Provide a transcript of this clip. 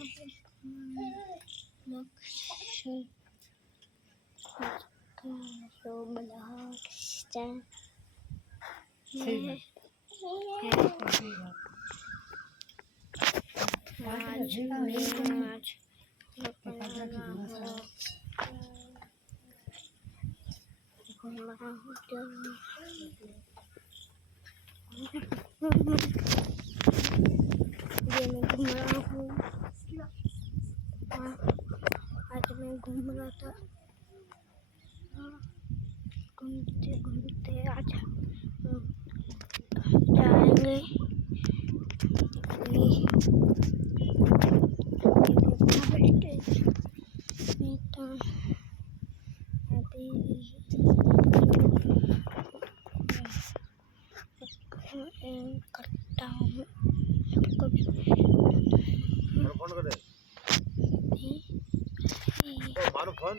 आज मैं घूम रहा था, घूमते घूमते आज जाएंगे तो अभी करता हूँ फोन करे मारो फोन।